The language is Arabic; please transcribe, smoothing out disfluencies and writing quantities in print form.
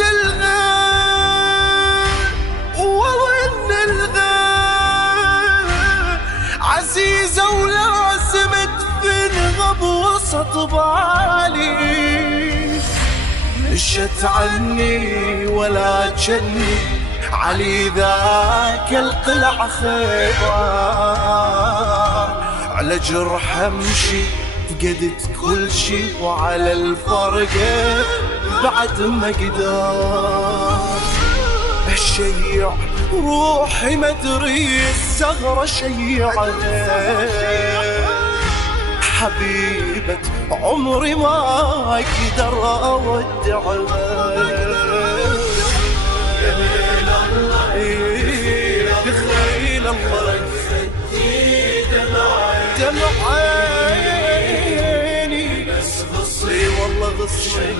الغير وظن الغير عزيزة ولازم تفنغ بوسط بالي. مشت عني ولا جني علي ذاك القلع خيبان، على جرح امشي فقدت كل شي وعلى الفرقة بعد ما اقدر اشيع روحي مدري الثغرة شيعها. حبيبة عمري ما اقدر اودعها. دخيل الله دمع عيني بس غصي والله غصي